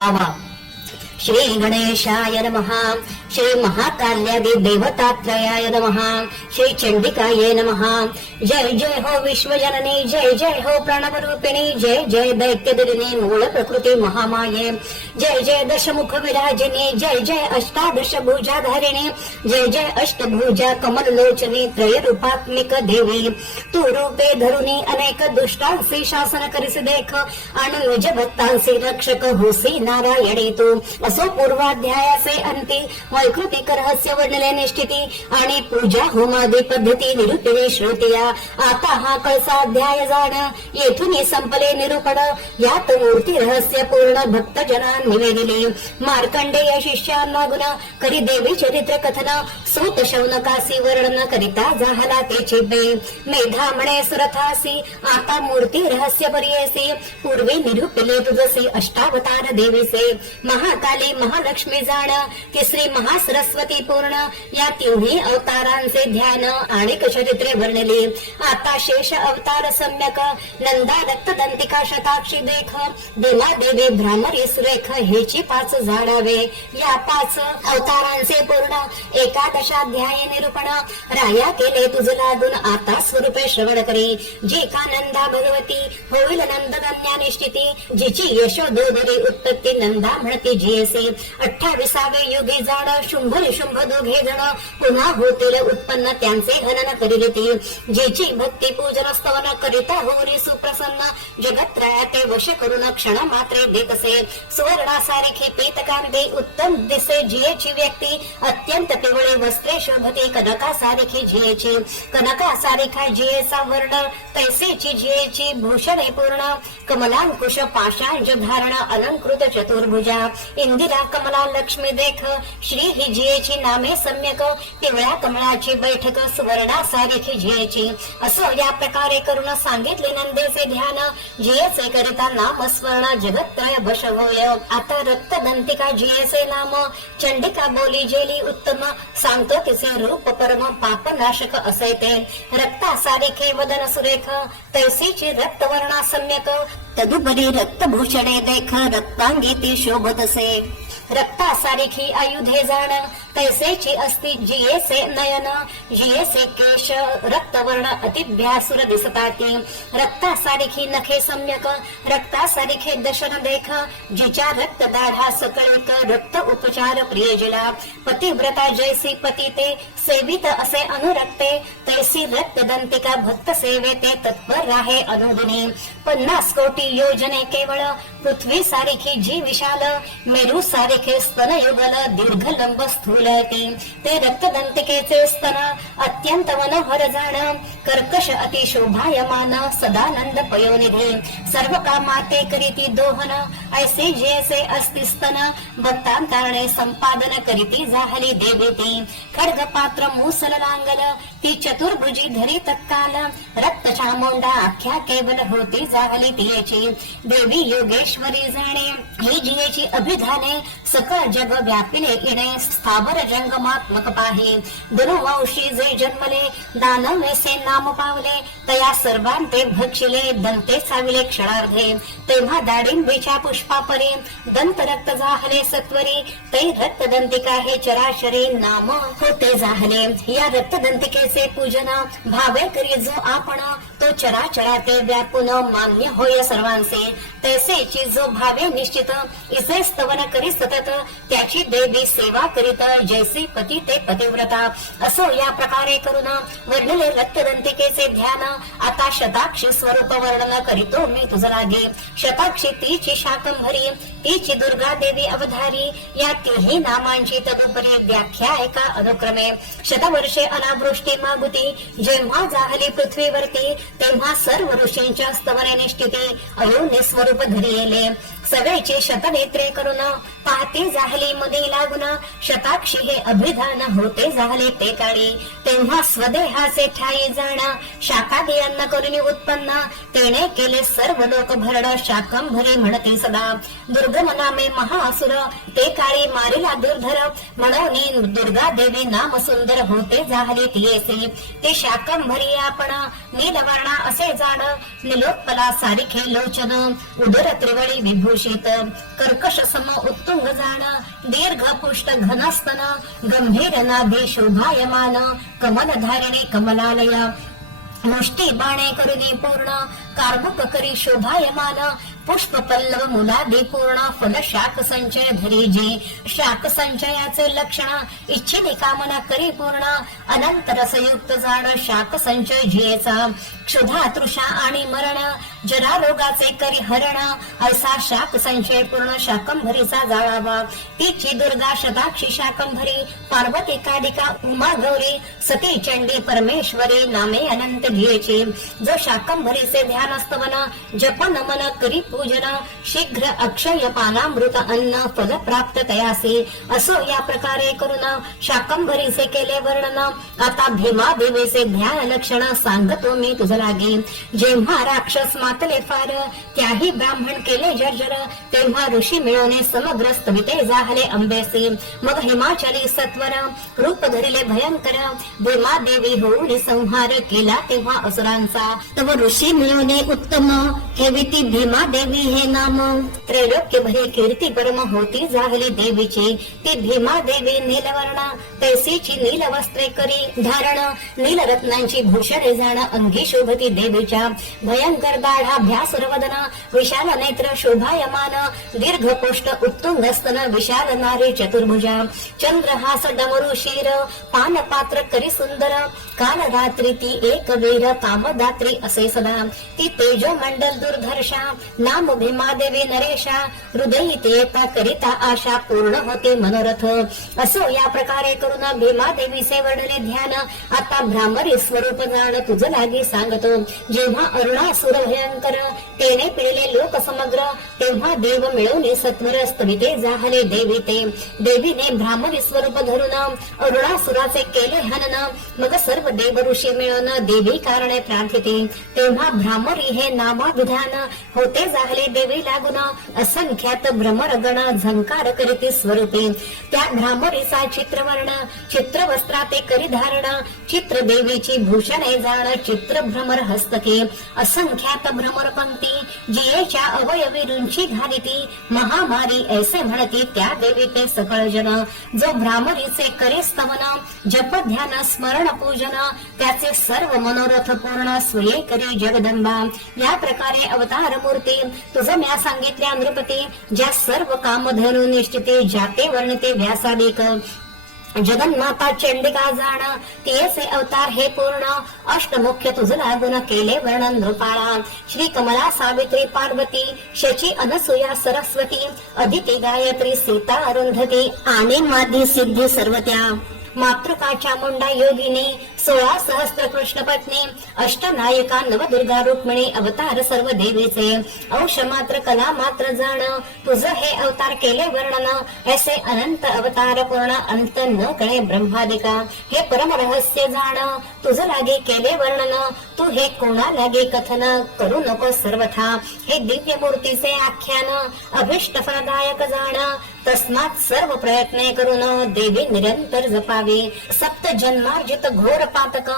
आवा श्री गणेशाय नमः, श्री महाकाल्यादि देवतात्रयाय नमः, श्री चंडिकाय नमः। जय जय हो विश्वजननी, जय जय हो प्रणव रूपिणी, जय जय दैत्यदलिनी मूल प्रकृती महामाये, जय जय दशमुख विराजिनी, जय जय अष्टादश भुजाधारिणी, जय जय अष्टभुजा कमल लोचनी त्रय रूपात्मिक देवी। तू रूपे धरुनी अनेक दुष्टांसी शासन करिसी देख, अनुज भक्तांसी रक्षक होसी नारायणी तू। असो पूर्वाध्यायाचे अंती वैकृतिक रहस्य वर्णले निष्ठिती आणि पूजा होमादी पद्धती निरूपिणे श्रुतिया। आता हा कळसा अध्याय जाण, येथून संपले निरूपण, यात मूर्ती रहस्य पूर्ण भक्त जनान निवेदिले। मार्कंडेय शिष्यांना गुण करी देवी चरित्र कथन, सूत शौनकासी वर्णन करिता जाहला तेचे बे। मेधा म्हणे सुरथासी आता मूर्ती रहस्य पर्येसी, पूर्वी निरूपिले तुझसे अष्टावतार देवीसे। महाकाली महालक्ष्मी जाण, तिसरी महासरस्वती पूर्ण, या तिन्ही अवतारांचे ध्यान अनेक चरित्रे वर्णले। आता शेष अवतार सम्यक, नंदा रक्तदंतिका शताक्षी देख, देवा देवी भ्रामरी सुरेख हेची पाच जाणावे। या पाच अवतारांचे पूर्ण एकादशाध्याय निरूपण, राया केले तुझ लागून आता स्वरूपे श्रवण करे। जी का नंदा भगवती होईल नंदधन्या निष्ठिती, जिची यशोदोदरी उत्पत्ती नंदा म्हणती जियसे। 28वे युगे जाण, शुंभ निशुंभ दोघे जण, पुन्हा होतील उत्पन्न त्यांचे हनन करिले ती। जिची भक्ती पूजन स्तवन करिता होरी सुप्रसन्न, जगत्रया ते वश करून क्षण मात्रे देतसे। सुवर्णासारखी पीतकांती उत्तम दिसे जियेची व्यक्ती, अत्यंत पिवळे वस्त्रे शोभते कनकासारखी जियेची। कनकासारखा जियेचा वर्ण, तैसेची जियेची भूषणे पूर्ण, कमलांकुश पाषांज धारण अलंकृत चतुर्भुजा। इंदिरा कमला लक्ष्मी देख, श्री ही जियेची नामे सम्यक, पिवळ्या कमळाची बैठक सुवर्णासारखी जियेची। असो या प्रकारे करून सांगितले नंदेचे ध्यान, जियेचे करिता नाम स्वर्ण जगत्रय वश होय। आता रक्तदंतिका जियेचे नाम, चंडिका बोली जेली उत्तम, सांगतो तिचे रूप परम पापनाशक असे ते। रक्तासारखे वदन सुरेख, तैसीची रक्तवर्णा सम्यक, तदुपरी रक्तभूषणे देख, रक्तांगी ती शोभतसे। रक्तासारखी आयुधे जाण, तैसेची असती जियेचे नयन, जियेचे केश रक्तवर्ण अतिभ्यासुर दिसताती। रक्तासारखी नखे सम्यक, रक्तासारखे दशन देख, जिच्या रक्त दाढा सकळिक, रक्त उपचार प्रियजिला। पतिव्रता जैसी पती ते, सेवित असे अनुरक्ते, तैसी रक्तदंतिका भक्त सेवेते तत्पर राहे अनुदिनी। 50 कोटी योजने केवळ, पृथ्वी सारखी जी विशाल, मेरू सारखे स्तन युगल, दीर्घ लंब स्थूल ते रक्तदंतिकेचे स्तन, अत्यंत मनोहर जाण, कर्कश अति शोभायमान, सदानंद पयोनिधी, सर्व कामाते करीती दोहन, ऐसे जैसे अस्ति स्तन, भक्तांकारणे संपादन करीती जाहली देवी ती। खड्ग पात्र मूसल लांगल, ती चतुर्भुजी धरी तत्काल, रक्त चामुंडा आख्या केवल होती जाहली तियेची। देवी योगेश्वरी जाणे, ही जियेची अभिधाने, सकळ जग व्यापिले इणे, स्थावर जंगमात्मक पाही। धनुवंशी जे जन्मले, दानवेसे नाम पावले, तया सर्वांते भक्षिले, दंते चाविले क्षणार्धे। तेव्हा दाडिंबीच्या पुष्पापरी, दंत रक्त जाहले सत्वरी, तै रक्तदंतिका हे चराचरी नाम होते जाहले। या रक्तदंतिकेचे पूजन भावे करी जो आपण, तो चराचराते व्यापून मान्य होय सर्वांचे। तैसेची जो भावे निश्चित, इसे स्तवन करी सतत, त्याची देवी सेवा करीत, जैसे पती ते पतिव्रता। असो या प्रकारे करून वर्णले रक्तदंतिकेचे ध्यान, आता शताक्षी स्वरूप वर्णन करीतो मी तुझ लागे। शताक्षी तीची शाकंभरी, तीची दुर्गा देवी अवधारी, या तिन्ही नामांची तदुपरी व्याख्या एका अनुक्रमे। शतवर्षे अनावृष्टी मागुती, जेव्हा जाहली पृथ्वीवरती, तेव्हा सर्व ऋषींच्या स्तवने निष्ठिती, अयोनी स्वरूप धरी येले। सगळेचे शतनेत्रे करून, पाहते जाहली मध्ये लागून, शताक्षी हे अभिधान होते जाहले ते काळी। तेव्हा स्वदेहाचे ठाई जाण, शाकादियांना करून उत्पन्न, तेने केले सर्व लोक भरड, शाकंभरी म्हणते सदा। दुर्गम नामे महासुर, ते काळी मारिला दुर्धर, म्हणून दुर्गा देवी नाम सुंदर होते जाहली तियेसे। जैसे ते शाकंभरी आपण नीलवर्णा असे जाण निलोत्पला सारिखे लोचन उदर त्रिवळी विभूषित कर्कश सम उत्तुंग जाण दीर्घ पुष्ट घनस्तन गंभीर नाभी शोभायमान कमल धारिणी कमलालय मुष्टी बाणे करुणी पूर्ण कार्मुक करी शोभायमान पुष्प पल्लव मुलादी पूर्ण फल शाक संचय धरी जे शाक संचयाचे लक्षण इच्छिनी कामना करी पूर्ण अनंत रसयुक्त जाण शाक संचय जियेचा क्षुधा तृषा आणि मरण जरा रोगाचे करी हरण ऐसा शाक संचय पूर्ण शाकंभरीचा जाळावा तिची दुर्गा शताक्षी शाकंभरी पार्वती कालिका उमा गौरी सती चंडी परमेश्वरी नामे अनंत घ्यायचे जो शाकंभरीचे ध्यान स्तवन जप नमन करी पूजन शीघ्र अक्षय पानामृत अन्न फल प्राप्त तयासे असो या प्रकारे करून शाकंभरीचे केले वर्णन आता भीमा देवीचे ध्यान लक्षण सांगतो मी तुझ लागे जेव्हा राक्षस मातले फार त्याही ब्राह्मण केले जर्जर तेव्हा ऋषी मिळवणे समग्र स्तविते जाहले अंबेसे मग हिमाचली सत्वर रूप धरिले भयंकर भीमा देवी होऊन संहार केला तेव्हा असुरांचा तव ऋषी मिळवणे उत्तम हेविती भीमा देवी हे नाम त्रैलोक्य भरे कीर्ती परम होती जाहली देवीची ती भीमा देवी नीलवर्णा तैसीची नील वस्त्रे करी धारण नीलरत्नांची भूषणे जाण अंगी शोभती देवीच्या भयंकर दाढाभ्यासुर वदन विशाल नेत्र शोभायमान दीर्घ पोष्ट उत्तुंग स्तन विशाल नारी चतुर्भुजा चंद्रहास डमरू शीर पान पात्र करी सुंदर काल रात्री ती एक वीर कामदात्री असे सदा ती तेजो मंडल दुर्धर्षा नाम भीमा देवी नरेशा हृदयी येता करिता आशा पूर्ण होते मनोरथ असो या प्रकारे करून भीमा देवीचे वर्णले ध्यान आता भ्रामरी स्वरूप जाण तुझ लागी सांगतो जेव्हा अरुणासुर भयंकर तेने पिळले लोक समग्र तेव्हा देव मिळवणे सत्वर स्तविते जाहले देवी ते देवीने भ्रामरी स्वरूप धरून अरुणासुराचे केले हनन मग सर्व देव ऋषी मिळून देवी कारणे प्रार्थिते तेव्हा भ्रामरी हे नामाभिधान होते जाहले देवी लागून असंख्यात भ्रमरगण झंकार करीती स्वरूपे त्या भ्रामरीचा चित्रवर्ण चित्रवस्त्राते करी धारण चित्र देवीची भूषणे जाण चित्र भ्रमर हस्तके असंख्यात भ्रमर पंक्ती जियेच्या अवयवी रुंची घालिती महामारी ऐसे म्हणती त्या देवी ते सकळ जन जो भ्रामरीचे करे स्तवन जप ध्यान स्मरण पूजन त्याचे सर्व मनोरथ पूर्ण स्वये करी जगदंबा या प्रकारे अवतार मूर्ती तुझ म्या सांगितल्या नृपती ज्या सर्व कामधेनु निश्चिते जाते वर्णिते व्यासादिक जगन्माता चंडिका जाण तिचे अवतार हे पूर्ण अष्टमुख्य तुझ लागून केले वर्णन नृपाळा श्री कमला सावित्री पार्वती शची अनसुया सरस्वती अदिती गायत्री सीता अरुंधती आणि माधी सिद्धी सर्वत्या मातृका मुंडा योगिनी 16 सहस्त्र कृष्ण पत्नी अष्टनायिका नवदुर्गा रुक्मिणी अवतार सर्व देवीचे अंश मात्र कला मात्र जाण तुझ हे अवतार केले वर्णन ऐसे अनंत अवतार पूर्ण अंत न कळे ब्रह्मादिका हे परम रहस्य जाण तुझ लागे केले वर्णन तू हे कोणा लागे कथन करू नको सर्वथा हे दिव्य मूर्तीचे आख्यान अभिष्ट फलदायक जाण तस्मात सर्व प्रयत्न करून देवी निरंतर जपावी सप्त जन्मार्जित घोर पातक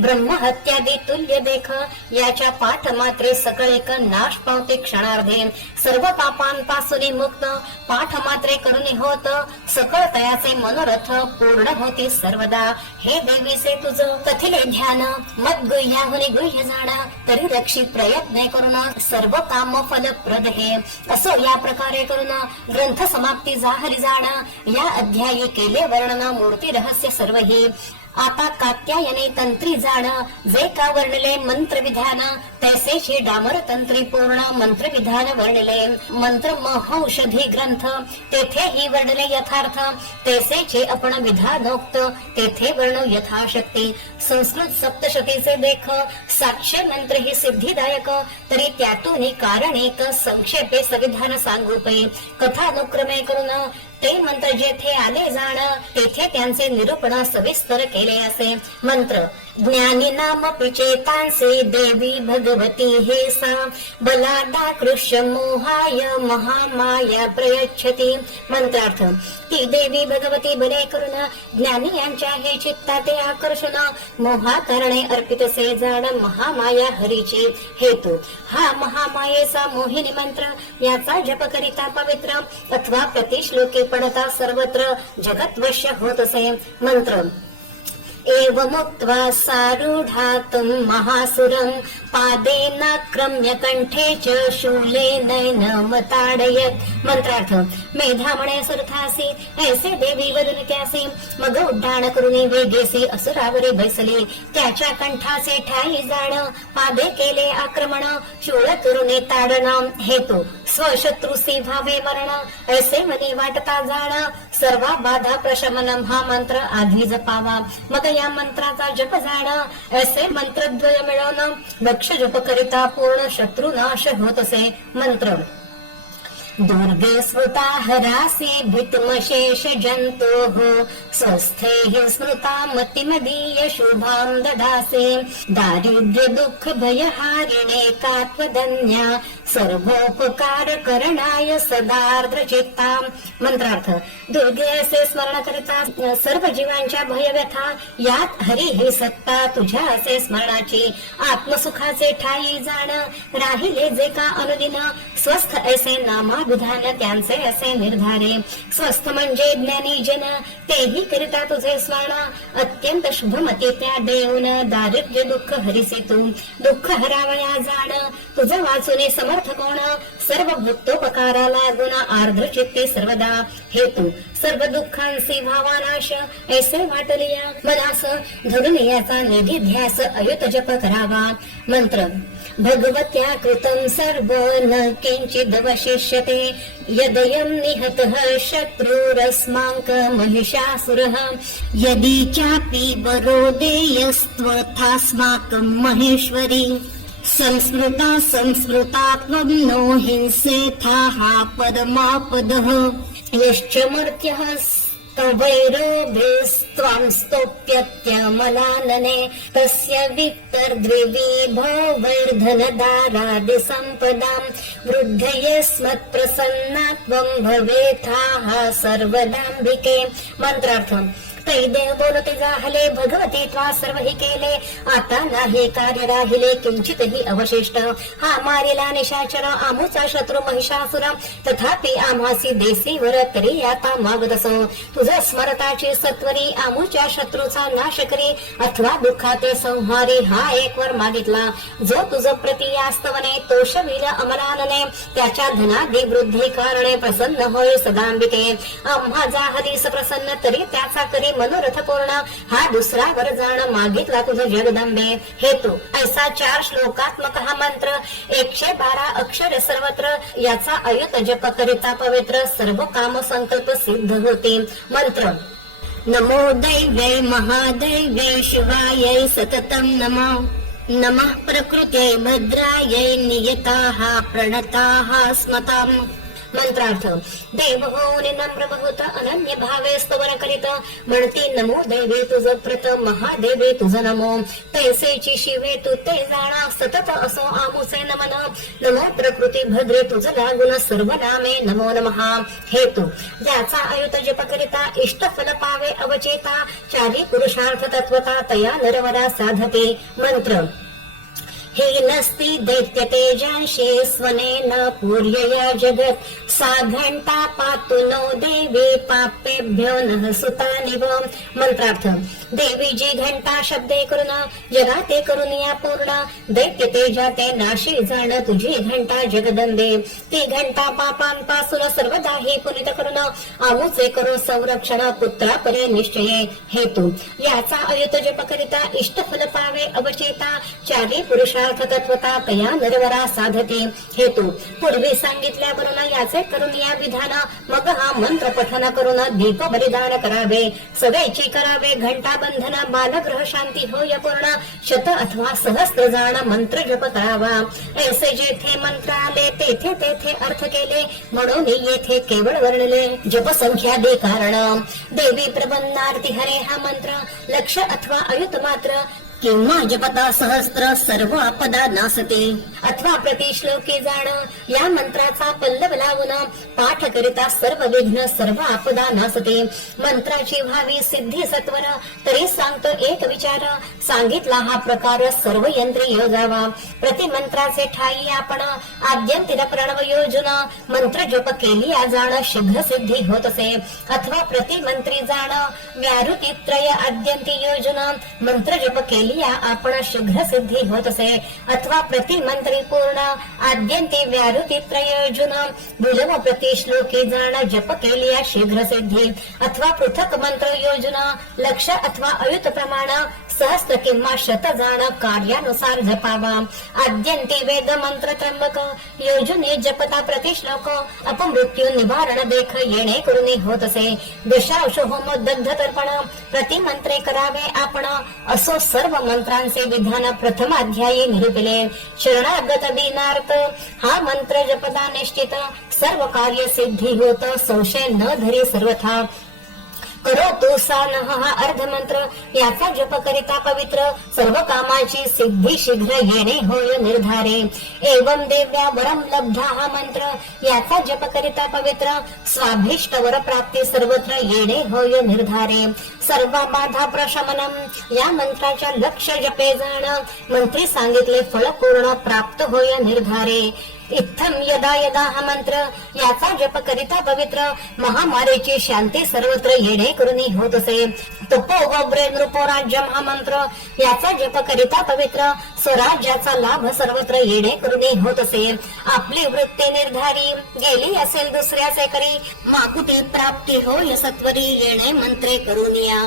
ब्रह्म हत्यादी तुल्य देख याच्या पाठ मात्रे सकळेक नाश पावते क्षणार्धे सर्व पापांपासून मुक्त पाठ मात्रे करून होत सकळ तयाचे मनोरथ पूर्ण होती सर्वदा हे देवीचे तुझ कथिले ध्यान मग गुह्याहुनी गुह्य जाण तरी रक्षित प्रयत्न करून सर्व काम फलप्रद हे असो या प्रकारे करून ग्रंथ समाप्ती जाहली जाण या अध्यायी केले वर्णन मूर्ती रहस्य सर्व हे आता कात्यायने तंत्री जाण जे का वर्णले मंत्र विधान तैसेचे डामर तंत्री पूर्ण मंत्र विधान वर्णले मंत्र महौषधी ग्रंथ तेथे ही वर्णले यथार्थ तैसेचे आपण विधानोक्त तेथे वर्ण यथाशक्ती संस्कृत सप्तशतीचे देख साक्ष्य मंत्र ही सिद्धिदायक तरी त्यातून कारण एक संक्षेपे संविधान सांगूपे कथानुक्रमे करून ते मंत्र जेथे आले जाण तेथे त्यांचे निरूपण सविस्तर केले असे मंत्र ज्ञानी नाम चेतांसी देवी भगवती हे सा बलादाकृष्य मोहाय महामाया प्रयच्छती. मंत्रार्थ ती देवी भगवती बले करून ज्ञानी यांच्या हे चित्ता ते आकर्षण मोहा करणे अर्पितसे जाण महामाया हरीची हेतू. हा महामायेचा मोहिनी मंत्र याचा जप करिता पवित्र अथवा प्रतिश्लोके पडता सर्वत्र जगत्वश्य होत असे. मंत्र एवमुक्त्वा सारूढातं महासुरं पादेनाक्रम्य कंठे च शूलेनैनमताडयत्. मंत्रार्थ मेधामणे सुरथासी ऐसे देवी वदन त्यासी मग उड्डाण करुणी वेगेसी असुरावरी बैसले त्याच्या कंठाचे ठाई जाण पादे केले आक्रमण शूळ करुणे ताडण हेतू स्वशत्रुसी व्हावे मरण ऐसे मनी वाटता जाण सर्व बाधा प्रशमनम हा मंत्र आधी जपावा. मग या मंत्राचा जप जाण असे मंत्रद्वय मिळवून लक्ष जप करिता पूर्ण शत्रुनाश होत असे. मंत्र दुर्गे स्मृता हरासी भीतमशेष जंतोः स्वस्थैः स्मृता मतिमदीय शुभां ददासे दारिद्र्य दुःख भयहारिणे कात्वदन्या सर्वोपकार करणाय सदार्द्र चित्ता. मंत्रार्थ दुर्गे असे स्मरण करिता सर्व जीवांच्या भयव्यथा यात हरी ही सत्ता तुझ्या असे स्मरणाची आत्मसुखाचे ठाई जाण राहिले जे का अनुदिन स्वस्थ ऐसे नामाभिधान त्यांचे असे निर्धारे. स्वस्थ म्हणजे ज्ञानी जन तेही करिता तुझे स्मरण अत्यंत शुभमती त्या देऊन दारिद्र्य दुःख हरिसे तू दुःख हरावया जाण तुझं वाचुने समर्थ कोण सर्व भक्तोपकाराला गुण आर्द्र चित्ते सर्वदा हेतू सर्व दुःखांचे भावानाश ऐसे वाटलिया मनास धरून याचा निधी ध्यास अयुत जप करावा. मंत्र भगवत्या कृतं सर्व न किंचिदवशिष्यते यदयं निहतः शत्रुरस्माक महिषासुरः यदि चापि वरोदेयस्त्वथास्माकं महेश्वरी संस्मृता संस्मृतात्वं नो हिंसेथाः परमापदः यश्च मर्त्यः वैरोभिस्त्वां स्तोप्यत्यमलानने तस्य वित्तर्द्विविभवैर्धनदारादि सम्पदां वृद्धयस्मत्प्रसन्नात्वं भवेथाः सर्वदाम्बिके. मंत्रार्थ तै देव बोलते जाहले भगवती त्वा सर्व हि केले आता नाही कार्य राहिले किंचितही अवशिष्ट. हा मारिला निशाचर आमुचा शत्रू महिषासुर तथापि आम्हासी देसीवर तरी आता मागदसो तुझ स्मरताची सत्वरी आमुच्या शत्रूचा नाश करी अथवा दुःखाते संहारी हा एक वर मागितला जो तुझ प्रति यास्तवने तोषविल अमलानने त्याच्या धनादी वृद्धी कारणे प्रसन्न होय सदांबिके. आम्हा जाहलीस प्रसन्न तरी त्याचा करी मनोरथ पूर्ण हा दुसरा वरदान मागितला तुझ जगदंबे हेतू. ऐसा 4 श्लोकात्मक हा मंत्र 112 अक्षर सर्वत्र याचा अयुत जप करिता पवित्र सर्व काम संकल्प सिद्ध होते. मंत्र नमो दैव्यै महादैव्यै शिवायै सततं नमः नमः प्रकृत्यै भद्रायै नियताः प्रणताः स्मताम्. मंत्रार्थ देव होऊन नम्र बहुत अनन्य भावे स्तवन करीत म्हणती नमो दैवे तुझ प्रत महादेवे तुझ नमो तैसेची शिवे तू ते जाणा सतत असो आमुचे नमन नमो प्रकृती भद्रे तुझ लागून सर्व नामे नमो नमः हेतू. ज्याचा अयुत जप करिता इष्ट फल पावे अवचेता चारी पुरुषार्थ तत्वता तया नरवरा साधते. मंत्र हे नस्ति दैत्य तेजांशे स्वनेन पूर्यया जगत सा घंटा पातु नो देवी पापेभ्यो नः सुतानिव. मंत्रार्थ देवी जी घंटा शब्दे करून जगाते करून या पूर्ण दैत्य तेजा ते नाशी जाण तुझी घंटा जगदंबे ती घंटा पापांपासून सर्वदाही पुनित करून आमुचे करून संरक्षण पुत्रापरे निश्चये हेतू. याचा अयुत जप करिता इष्ट फल पावे अवचेता चारी पुरुषार्थ तत्वता तया नरवरा साधते हेतू. पूर्वी सांगितल्यावरून याचे करून या विधान मग हा मंत्र पठन करून दीप बलिदान करावे सगळ्याची करावे घंटा बंधन बालग्रह शांती होय पूर्ण शत अथवा सहस्त्र जाण मंत्र जप करावा. ऐसे जेथे मंत्र आले तेथे तेथे अर्थ केले म्हणून येथे केवळ वर्णले जप संख्या दे कारण. देवी प्रबंधार्थी हरे हा मंत्र लक्ष अथवा अयुत मात्र किंवा जपता सहस्त्र सर्व आपदा नासते. अथवा प्रतिश्लोके जाण या मंत्राचा पल्लव लावून पाठ करिता सर्व विघ्न सर्व आपदा नासते. मंत्राची व्हावी सिद्धी सत्वर तरी सांगतो एक विचार. सांगितला हा प्रकार सर्व यंत्री योजावा. प्रतिमंत्राचे ठाई आपण आद्यंतिर प्रणव योजना मंत्र जप केली जाण शीघ्र सिद्धी होत असे. अथवा प्रतिमंत्री जाण व्यारुतित्रय आद्यंती योजना मंत्र जप केली आपण शीघ्र सिद्धी होत असे. अथवा प्रतिमंत्री पूर्ण आद्यंती व्यारुतित्रय योजना विलव प्रतिश्लोके जाण जप केली शीघ्र सिद्धी. अथवा पृथक मंत्र योजना लक्ष अथवा अयुत प्रमाण सहस्त्र किंवा शत जाण कार्यानुसार जपावा. आद्यंती वेद मंत्र त्र्यंबक योजने जपता प्रतिश्लोक अपमृत्यू निवारण देख येणे करून होत असे. दशांश होम दग्ध तर्पण प्रतिमंत्रे करावे आपण असो सर्व मंत्रांचे विधान प्रथम अध्यायी निरूपिले. शरणागत दीनार्थ हा मंत्र जपता निश्चित सर्व कार्य सिद्धी होत संशय न धरी सर्वथा. करो तो सानह हा अर्ध मंत्र याचा जप करिता पवित्र सर्व कामाची सिद्धी शीघ्र येणे होय निर्धारे. एवं देव्या वरम लब्धा हा मंत्र याचा जप करिता पवित्र स्वाभीष्ट वर प्राप्ती सर्वत्र येणे होय निर्धारे. सर्व बाधा प्रशमनम या मंत्राच्या लक्ष जपे जाण मंत्री सांगितले फळ पूर्ण प्राप्त होय निर्धारे. इत्थम यदा यदा हा मंत्र याचा जप करिता पवित्र महामारीची शांती सर्वत्र येणे करून होत असे. तपोगोब्रे नृपो राज्यम हा मंत्र याचा जप करिता पवित्र स्वराज्याचा लाभ सर्वत्र येणे करून होत असे. आपली वृत्ती निर्धारी गेली असेल दुसऱ्याचे करी माकुती प्राप्ती होय सत्वरी येणे मंत्रे करून या.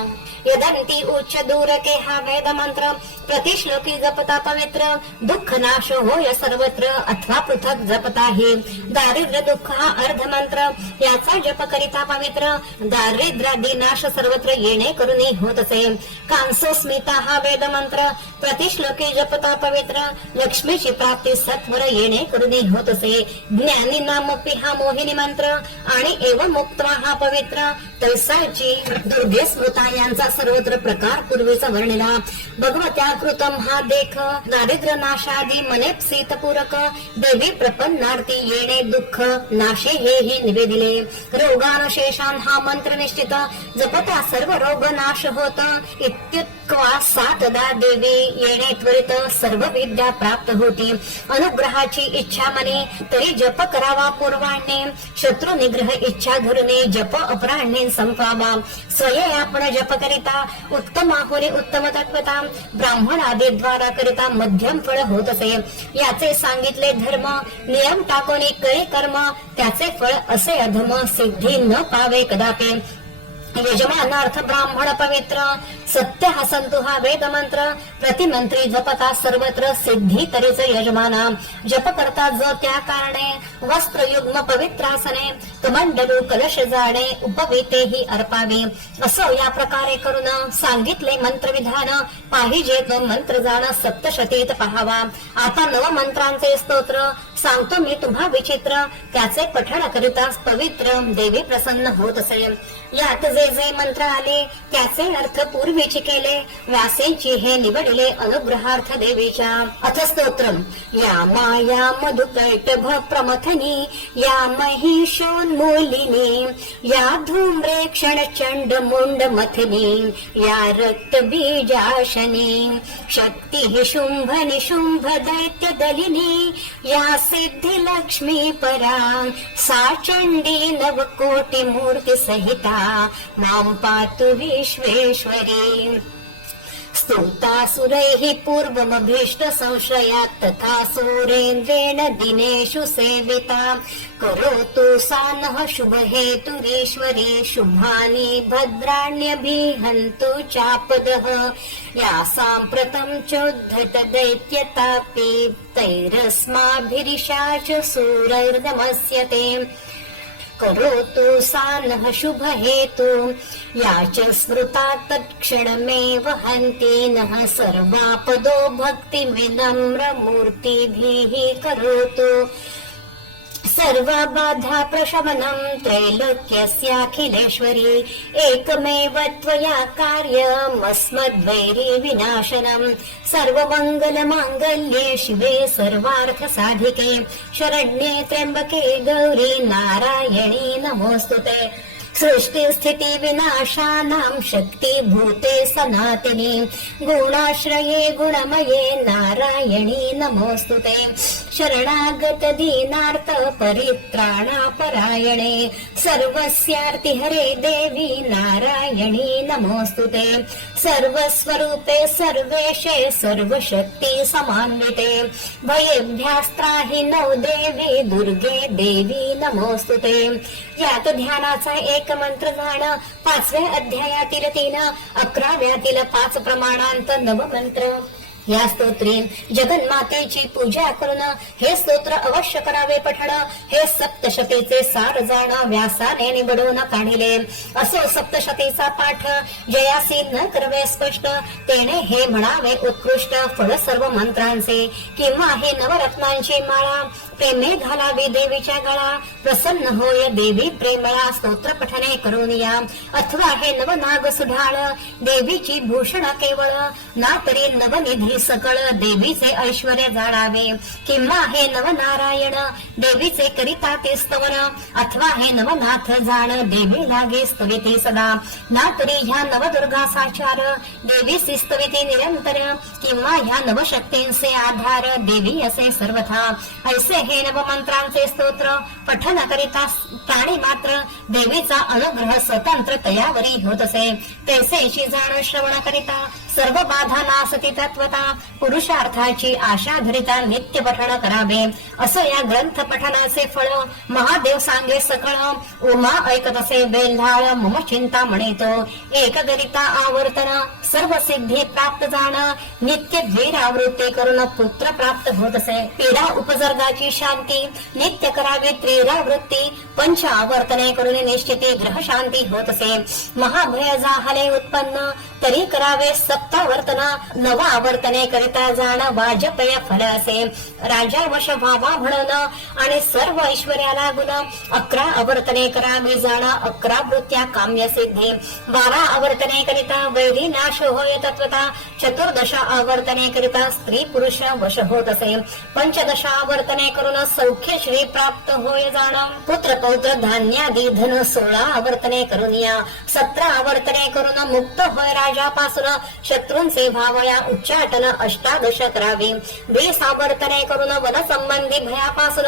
यदंती उच्च दूरके हा वेद मंत्र प्रतिश्लोकी जपता पवित्र दुःख नाश होय सर्वत्र अथवा पृथक जपता ही. दारिद्र्य दुःख हा अर्ध मंत्र याचा जप करिता पवित्र दारिद्र्यादी नाश सर्वत्र येणे करून होत असे. कांसोस्मिता हा वेद मंत्र प्रतिश्लोकी जपता पवित्र लक्ष्मीची प्राप्ती सत्वर येणे करून होत असे. ज्ञानी नामपी हा मोहिनी मंत्र आणि एवं मुक्त्वा हा पवित्र तैसाची दुर्गे स्मृता यांचा सर्वत्र प्रकार पूर्वीचा वर्णिला. भगवत्या कृतम हा देख दारिद्र्य नाशादी मनेप्सित पूरक देवी प्रपन्नार्थी येणे दुःख नाशे हे निवेदिले. रोगानशेषान हा मंत्र निश्चित जपता सर्व रोग नाश होत. इत्युक्त्वा सातदा देवी येणे त्वरित सर्व विद्या प्राप्त होती. अनुग्रहाची इच्छा मने तरी जप करावा पूर्वाण्णे शत्रु निग्रह इच्छा धरुने जप अपराह्णे संपावा. स्वये आपण जप करिता उत्तम आहुरी उत्तम तत्वता ब्राह्मण आदी द्वारा करिता मध्यम फळ होत असे. याचे सांगितले धर्म नियम टाकोनी कळे कर्म त्याचे फळ असे अधम सिद्धी न पावे कदापि. यजमानार्थ ब्राह्मण पवित्र सत्य हा संतु हा वेद मंत्र प्रतिमंत्री जपता सर्वत्र सिद्धी तरीच यजमाना. जप करता जो त्या कारणे वस्त्र युग्म पवित्रासने कमंडलू कलश जाणे उपविते ही अर्पावे. असो या प्रकारे करून सांगितले मंत्र विधान पाहिजे तो मंत्र जाण सप्तशतीत पहावा. आता नव मंत्रांचे स्तोत्र सांगतो मी तुम्हा विचित्र त्याचे पठण करिता पवित्र देवी प्रसन्न होत असे. यात जे जे मंत्र आले त्याचे अर्थ पूर्वीचे केले व्यासेंची हे निवडले अनुग्रहार्थ देवीच्या. अथ स्तोत्रम या माया मधुकैटभ प्रमथनी या महिषोन्मूलिनी या धूम्रेक्षण चंड मुंड मथनी या रक्त बीजाशनी शक्ती शुंभ निशुंभ दैत्य दलिनी या सिद्धी लक्ष्मी परा सा चंडी नवकोटी मूर्ती सहिता मां पातु विश्वेश्वरी. स्तुतासुरैः पूर्वमभीष्ट संशयात् तथा सूरेन्द्रेण दिनेषु सेविता करोतु सा नः शुभहेतुरीश्वरी शुभानि भद्राण्यभिहन्तु चापदः या साम्प्रतं चोद्धत दैत्यतापि तैरस्माभिरिषा च सूरैर्नमस्यते. करोतु सा नः शुभ हेतु या च स्मृता तत्क्षणमेव हन्ति नः सर्वापदो भक्ति विनम्र मूर्तिभिः करोतु. सर्व बाधा प्रशमनं त्रैलोक्यस्याखिलेश्वरी एकमेव त्वया कार्यमस्मद्वैरी विनाशनम् सर्वमङ्गलमाङ्गल्ये शिवे सर्वार्थसाधिके शरण्ये त्र्यम्बके गौरी नारायणी नमोऽस्तुते सृष्टिस्थिति विनाशानां शक्तिभूते सनातनी गुणाश्रये गुणमये नारायणी नमोऽस्तुते शरणागत दीनार्थ परित्राणापरायणे सर्वस्यार्तिहरे देवी नारायणी नमोऽस्तुते सर्वस्वरूपे सर्वेशे सर्वशक्ति समान्विते भयेभ्यास्त्राहि नौ देवी दुर्गे देवी नमोऽस्तुते यात ध्यानाचा एक मंत्र जाण 5व्या अध्यायातील 3 11व्यातील 5 प्रमाणांत नवमंत्र या स्तोत्री जगन्मातेची पूजा करून हे स्तोत्र अवश्य करावे पठण हे सप्तशतीचे सार जाण व्यासाने निवडून काढिले असो सप्तशतीचा पाठ जयासी न करवे स्पष्ट तेने हे म्हणावे उत्कृष्ट फळ सर्व मंत्रांचे किंवा हे नवरत्नांची माळा प्रेमे घालावी देवीच्या गळा प्रसन्न होय देवी प्रेमळा स्तोत्र पठणे करून या अथवा हे नवनाग सुढाळ देवीची भूषण केवळ ना तरी नवनिधी सकळ देवीचे ऐश्वर्य जाणावे किंवा हे नवनारायण देवीचे करिता ते स्तवन अथवा हे नवनाथ जाण देवी लागे स्तविती सदा ना तरी ह्या नवदुर्गा साचार देवीची स्तविती निरंतर किंवा ह्या नवशक्तींचे आधार देवी असे सर्वथा ऐसे हे नवमंत्रांचे स्तोत्र पठन करिता प्राणी मात्र देवीचा अनुग्रह स्वतंत्र तयावरी होत असे तैसेची जाण श्रवण करिता सर्व बाधा नासती तत्वता पुरुषार्थाची आशा धरिता नित्य पठण करावे असं या ग्रंथ पठनाचे फळ महादेव सांगे सकळ उमा ऐकत असे बेल्हाळ मम चिंता म्हणतो एक गरिता आवर्तन सर्व सिद्धी प्राप्त जाण नित्य द्विरावृत्ती करून पुत्र प्राप्त होत असे पीडा उपसर्गाची शांती नित्य करावी त्रिरावृत्ती 5 आवर्तने करून निश्चिती ग्रह शांती होत असे महाभय जाहले उत्पन्न तरी करावे सप्तावर्तन 9 आवर्तने करिता जाण वाजपेय फल असे राजा वश व्हावा म्हणून आणि सर्व ऐश्वर्याला गुण 11 आवर्तने करावी जाण 11 वृत्त्या काम्य सिद्धी 12 आवर्तने करिता वैरी नाश होय तत्वता 14 आवर्तने करिता स्त्री पुरुष वश होत असे 15 आवर्तने करून सौख्य श्री प्राप्त होय जाण पुत्र पौत्र धान्यादी धन 16 आवर्तने करून या 17 आवर्तने करून मुक्त होय राजापासून शत्रूंचे भावया उच्चाटन 18 करावी 20 आवर्तने करून वन संबंधी भयापासून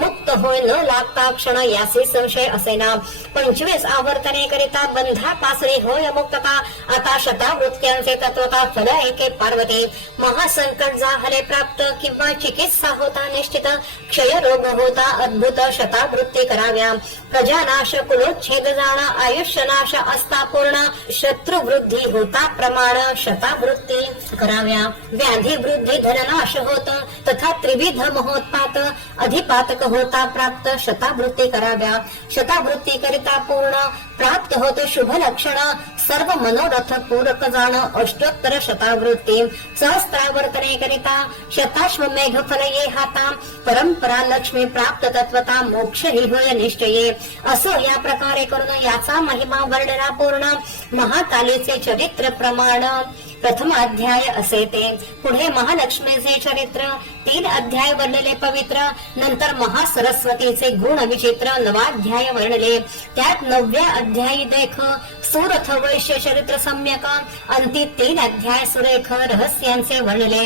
मुक्त होय न लागता क्षण यासी संशय असेना 25 आवर्तने करिता बंधापासून होय मुक्तता आता शतावृत्त्यांचे तत्वता फल एके पार्वती महासंकट जाहले प्राप्त किंवा चिकित्सा होता निश्चित क्षय रोग होता अद्भुत शतावृत्ती कराव्या प्रजानाश कुलोच्छेद जाण आयुष्यनाश असता पूर्ण शत्रुवृद्धी होता प्रमाण शतावृत्ती कराव्या व्याधी वृद्धी धननाश होत तथा त्रिविध महोत्पात अधिपातक होता प्राप्त शतावृत्ती कराव्या शतावृत्ती करिता पूर्ण प्राप्त होतो शुभ लक्षण सर्व मनोरथ पूरक जाण अष्टोत्तर शतावृत्ती सहस्त्रावर्तने करिता शताश्वमेघ फल ये हाता परंपरा लक्ष्मी प्राप्त तत्वता मोक्ष हि होय निश्चये असो या प्रकारे करून याचा महिमा वर्णना पूर्ण महाकालीचे चरित्र प्रमाण प्रथम अध्याय असे ते पुढे महालक्ष्मीचे चरित्र 3 अध्याय वर्णले पवित्र नंतर महासरस्वतीचे गुण विचित्र 9 अध्याय वर्णले त्यात 9व्या अध्यायी देख सुरथ वैश्य चरित्र सम्यक अंती 3 अध्याय सुरेख रहस्यांचे वर्णले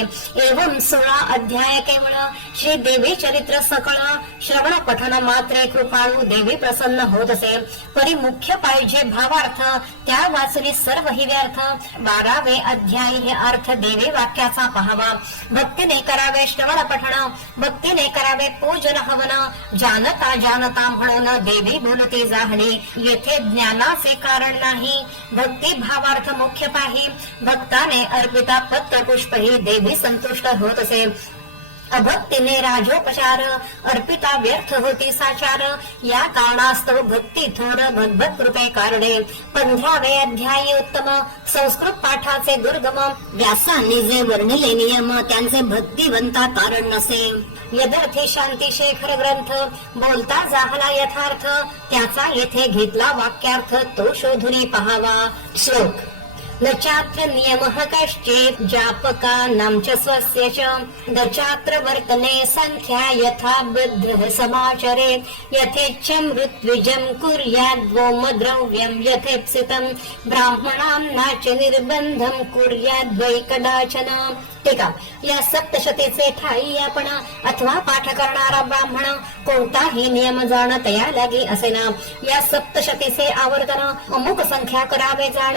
एवं 16 अध्याय केवळ श्री देवी चरित्र सकळ श्रवण पठन मात्रे कृपाळू देवी प्रसन्न होत असे परी मुख्य पाहिजे भावार्थ त्या वाचनी सर्व हि व्यर्थ 12वे अध्याय हे अर्थ देवी वाक्याचा पहावा भक्तीने करावे श्रवण पठण भक्तीने करावे पूजन हवन जानता जानता म्हणून देवी बोलते जाहली येथे ज्ञानाचे कारण नाही भक्ती भावार्थ मुख्य पाही भक्ताने अर्पिता पत्र पुष्प ही देवी संतुष्ट होत असे अभक्तीने राजोपचार अर्पिता व्यर्थ होती साचार या कारणास्तव भक्ती थोर भगवत कृपे कारणे 15वे अध्याय उत्तम संस्कृत पाठाचे दुर्गम व्यासांनी जे वर्णिले नियम त्यांचे भक्तिवंता कारण नसे यदर्थी शांती शेखर ग्रंथ बोलता जाहला यथार्थ त्याचा येथे घेतला वाक्यार्थ तो शोधून पहावा श्लोक न चात्र नियमः कश्चित् जापकानां च स्वस्य च न चात्र वर्तने संख्या यथा बुद्धः समाचरेत् यथेच्छं ऋत्विजं कुर्याद् व्योमद्रव्यं यथेप्सितं ब्राह्मणां नाच निर्बंधं कुर्याद् वै कदाचन टीका या सप्तशतीचे ठाई आपण अथवा पाठ करणारा ब्राह्मण कोणताही नियम जाण तया लागी असेना या सप्तशतीचे आवर्तन अमुक संख्या करावे जाण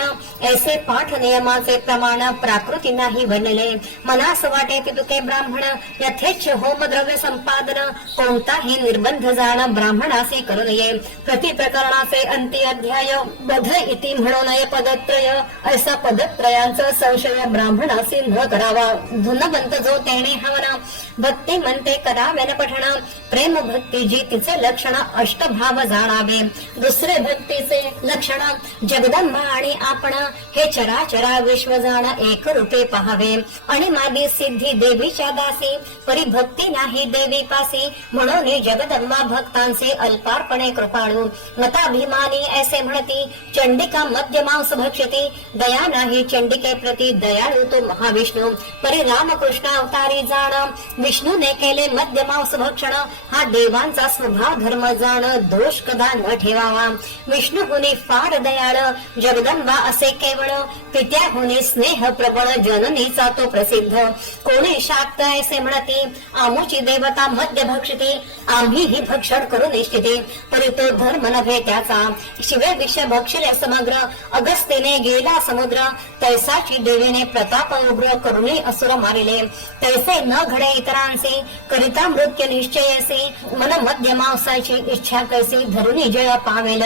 ऐसे पाठ नियमाचे प्रमाण प्राकृती नाही वर्णले मनास वाटे तुके ब्राह्मण यथेच्छ होमद्रव्य संपादन कोणताही निर्बंध जाण ब्राह्मणासे करू नये प्रति प्रकरणाचे अंती अध्याय बध इति म्हणून पदत्रय असा पदत्रयांचा संशय ब्राह्मणासे न करावा धुनवंत जो तेणे हवना भक्ती म्हणते कराव्यान पठण प्रेम भक्ती जी तिचे लक्षण अष्टभाव जाणावे दुसरे भक्तीचे लक्षण जगदंबा आणि आपण हे चराचरा विश्व जाण एक रूपे पहावे आणि मादी सिद्धी देवीच्या दासी परिभक्ती नाही देवी पासी म्हणून जगदंबा भक्तांचे अल्पार्पणे कृपाळू मताभिमानी ऐसे म्हणती चंडिका मध्य मांस भक्षती दया नाही चंडिके प्रती दयाळू तो महाविष्णू परी रामकृष्ण अवतारी जाण विष्णूने केले मध्य मांस भक्षण हा देवांचा स्वभाव धर्म जाण दोष कदा न ठेवावा विष्णुहुनी फार दयाळ जगदंबा असे केवळ पित्याहुनी स्नेह प्रबळ जननीचा तो प्रसिद्ध कोणी शाक्त ऐसे म्हणती आमुची देवता मध्य भक्षती आम्ही ही भक्षण करू निश्चिते परी तो धर्म नव्हे त्याचा शिवे विष भक्षिले समग्र अगस्तीने गेला समुद्र तैसाची देवीने प्रताप उग्र करुणी असुर मारिले तैसे न घडे इतरांचे करिता मृत्यू निश्चयसे मन मध्य मांसाची इच्छा कैसी धरुणी जय पावेल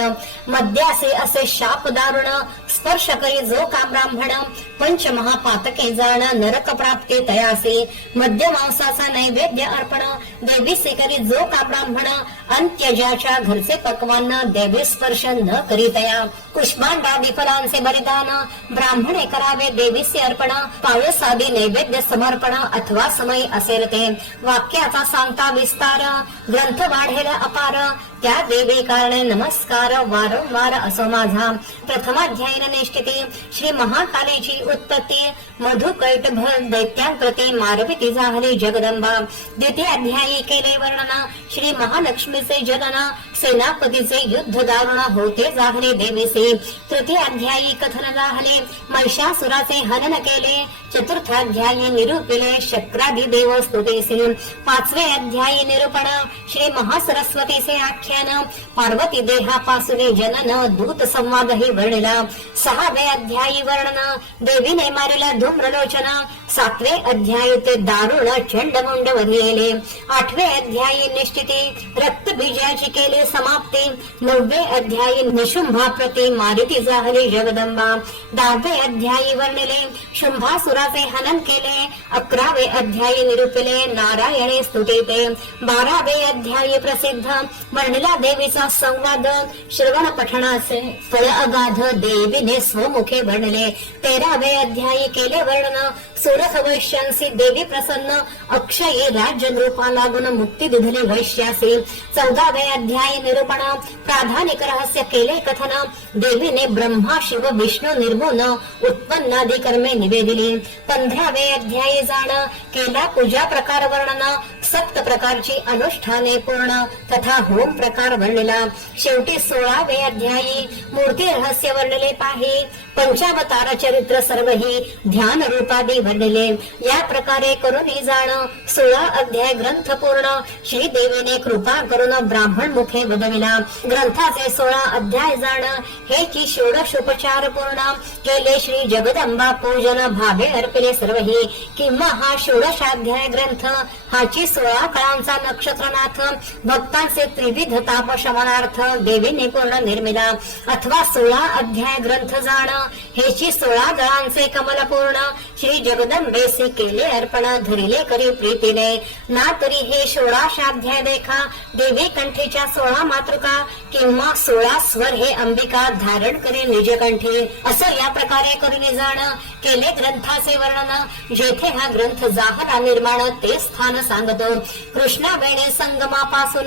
मद्यासे असे शाप दारुण स्पर्श करी जो का ब्राह्मण पंच महापातके जाण नरक प्राप्ती तयासे मध्य मांसाचा नैवेद्य अर्पण देवीसे करी जो का ब्राह्मण अंत्यजाच्या घरचे पक्वान देवी स्पर्श न करीतया पुष्पांडादी फलांचे बलिदान ब्राह्मणे करावे देवीचे अर्पण पावसादी नैवेद्य समर्पण अथवा समय असेल ते वाक्याचा सांगता विस्तार ग्रंथ वाढेल अपार त्या देवी कारणे नमस्कार वारंवार असो माझा प्रथमाध्यायीन निष्ठिती श्री महाकालीची उत्पत्ती मधुकैटभ दैत्यांप्रती मारविती झाली जगदंबा द्वितीय अध्यायी केले वर्णन श्री महालक्ष्मीचे जगन सेनापतीचे युद्ध दारुण होते जाहले देवीसे तृतीय अध्यायी कथन झाले महिषासुराचे हनन केले चतुर्थाध्यायी निरूपिले शक्रादी देव स्तुतेसी पाचवे अध्यायी निरूपण श्री महासरस्वतीचे आख्यान पार्वती देहापासून जनन दूत संवाद ही वर्णिला सहावे अध्यायी वर्णन देवीने मारिला धूम्रलोचन सातवे अध्यायी ते दारुण चंडमुंड वधिले आठवे अध्यायी निश्चिती रक्तबीजाची केली समाप्ती नववे अध्यायी निशुंभाप्रती मारिती झाली जगदंबा दहावे अध्यायी वर्णिले शुंभासुराचे हनन केले अकरावे अध्यायी निरूपिले नारायणे स्तुतीते बारावे अध्यायी प्रसिद्ध वर्णिला देवीचा संवाद श्रवण पठणाचे फळ अगाध देवीने स्वमुखे वर्णले तेरावे अध्यायी केले वर्णन सुरथ वैश्यांसी देवी प्रसन्न अक्षयी राज्य रूपा लागून मुक्ती दिधली वैश्यासी चौदावे अध्यायी निरूपण प्राधानिक रहस्य केले कथन देवीने ब्रह्मा शिव विष्णू निर्गुण उत्पन्नादी कर्मे निवेदिली 15वे अध्यायी जाण केला पूजा प्रकार वर्णन सप्त प्रकारची अनुष्ठाने पूर्ण तथा होम प्रकार वर्णिला शेवटी 16वे अध्यायी मूर्ती रहस्य वर्णले पाही पंचावतार चरित्र सर्व ही ध्यान रूपादी वर्णिले या प्रकारे करून जाण 16 अध्याय ग्रंथ पूर्ण श्री देवीने कृपा करून ब्राह्मण मुखे वदविला ग्रंथाचे 16 अध्याय जाण हे की षोडशोपचार पूर्ण केले श्री जगदंबा पूजन भावे अर्पिले सर्व ही किंवा हा षोडशाध्याय ग्रंथ हाची 16 कळांचा नक्षत्रनाथ, भक्तांचे त्रिविध ताप शमनार्थ देवीने पूर्ण निर्मिला. अथवा 16 अध्याय ग्रंथ जाण, हेची 16 दळांचे कमल पूर्ण. श्री जगदंबेसी केले अर्पण, धरिले करी प्रीतीने. ना तरी हे 16 देखा, देवी कंठीच्या 16 मातृका, किंवा 16 स्वर हे अंबिका धारण करी निजकंठी. असं या प्रकारे करून जाण, केले ग्रंथाचे वर्णन. जेथे हा ग्रंथ जाहला निर्माण, ते स्थान सांगतो. कृष्णावेणे संगमापासून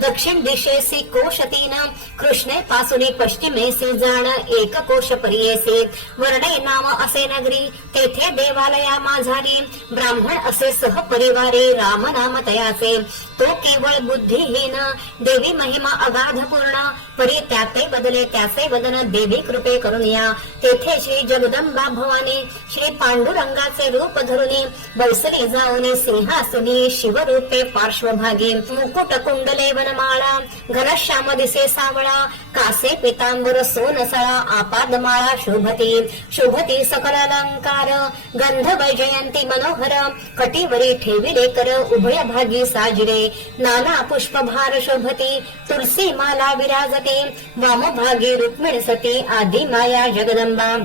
दक्षिण दिशेसी कोश 3, कृष्णे पासून पश्चिमेसी जाण, एक कोश परियेसी. वर्णे नाम असे नगरी, तेथे देवालया माझारी. ब्राह्मण असे सहपरिवारी, राम नाम तयाचे. तो केवळ बुद्धिहीन, देवी महिमा अगाध पूर्ण. परी त्याते बदले त्याचे वदन, देवी कृपे करून या. तेथे श्री जगदंबा भवानी, श्री पांडुरंगाचे रूप धरुनी. बैसली जाऊनी सिंहासनी, शिवरूपे पार्श्वभागी. मुकुट कुंडले वनमाळा, घनश्याम दिसे सावळा. कासे पितांबर सोनसळा, आपादमाळा शोभती. शोभती सकल अलंकार, गंध वैजयंती मनोहर. कटीवरी ठेविले कर, उभय भागी साजिरे. नाना पुष्पभार शोभती, तुलसी माला विराजते. वामभागी रुक्मिणी सती, आदि माया जगदंबा.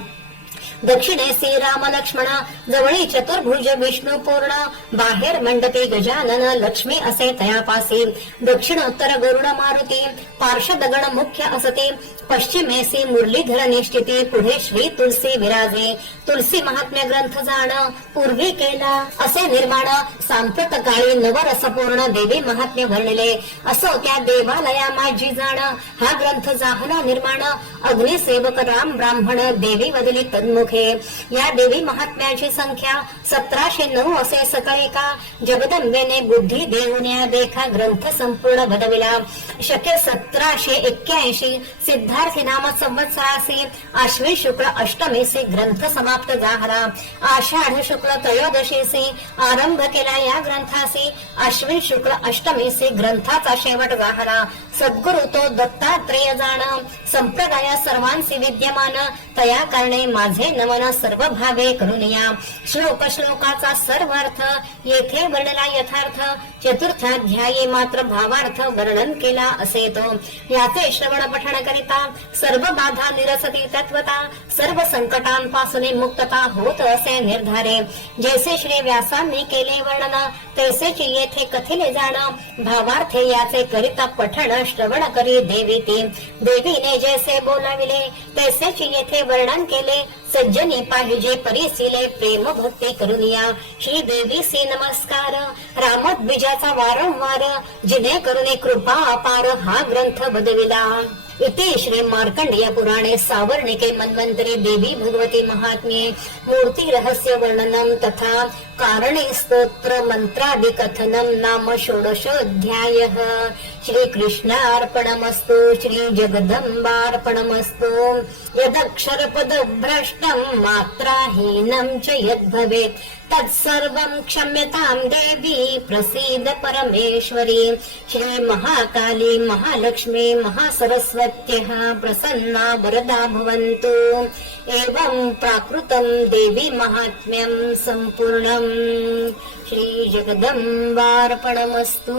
दक्षिणेसी राम लक्ष्मण, जवळी चतुर्भुज विष्णू पूर्ण. बाहेर मंडपे गजानन, लक्ष्मी असे तयापासी. दक्षिणोत्तर गरुड मारुती, पार्श्वद गण मुख्य असते. पश्चिमेसी मुरलीधर निष्ठिती, पुढे श्री तुलसी विराजे. तुलसी महात्म्य ग्रंथ जाण, पूर्वी केला असे निर्माण. सांप्रत काळी नवरसपूर्ण, देवी महात्म्य वर्णिले. असो त्या देवालया माझी जाण, हा ग्रंथ जाहला निर्माण. अग्निसेवक राम ब्राह्मण, देवी वदली तन्मुखे. या देवी महात्म्याची संख्या 1709 असे सकळेका. जगदंबेने बुद्धी देऊन्या देखा, ग्रंथ संपूर्ण बदविला. शके 1781 सिद्धार्थी नाम संवत्सरासी, आश्विन शुक्ल अष्टमीसी ग्रंथ समाप्त झाला. आषाढ शुक्ल त्रयोदशीसी आरंभ केला या ग्रंथासी. आश्विन शुक्ल अष्टमीसी ग्रंथाचा शेवट झाला. सद्गुरु तो दत्तात्रेय जाण, संप्रदाय सर्वांसी विद्यमान. तया कारणे माझे नमन, सर्व भावे करून या. श्लोकाचा सर्व अर्थ येथे वर्णला यथार्थ. चतुर्थाध्यायी मात्र भावार्थ वर्णन केला असे तो. याचे श्रवण पठण करिता सर्व बाधा निरसती तत्वता. सर्व संकटांपासून मुक्तता होत असे निर्धारे. जैसे श्री व्यासांनी केले वर्णन, तैसेच येथे कथिले जाण. भावार्थे याचे करिता पठण श्रवण करी देवी ती. देवीने जैसे बोलाविले, तैसेच येथे वर्णन केले. सज्जनी पाहिजे परिसिले, प्रेम भक्ती करून या. श्री देवीसी नमस्कार, रामद्विजाचा वारंवार. जिने करुणे कृपा अपार, हा ग्रंथ बदविला. इति श्री मार्कंडेय पुराणे सावर्णिके मन्वन्तरे देवी भगवती महात्म्ये मूर्ति रहस्य वर्णनम तथा कारणे स्तोत्र मंत्रादि कथनम नाम 16 श्री कृष्णार्पणमस्तु. श्री जगदंबार्पणमस्तु. यदक्षर पद भ्रष्टं मात्राहीनं च यद्भवेत् तत्सर्वं क्षम्यतां देवी, प्रसीद परमेश्वरी. श्री महाकाली महालक्ष्मी महासरस्वत्यः प्रसन्ना वरदा भवन्तु. एवं प्राकृतं देवी महात्म्यं संपूर्णम्. श्री जगदंबार्पणमस्तु.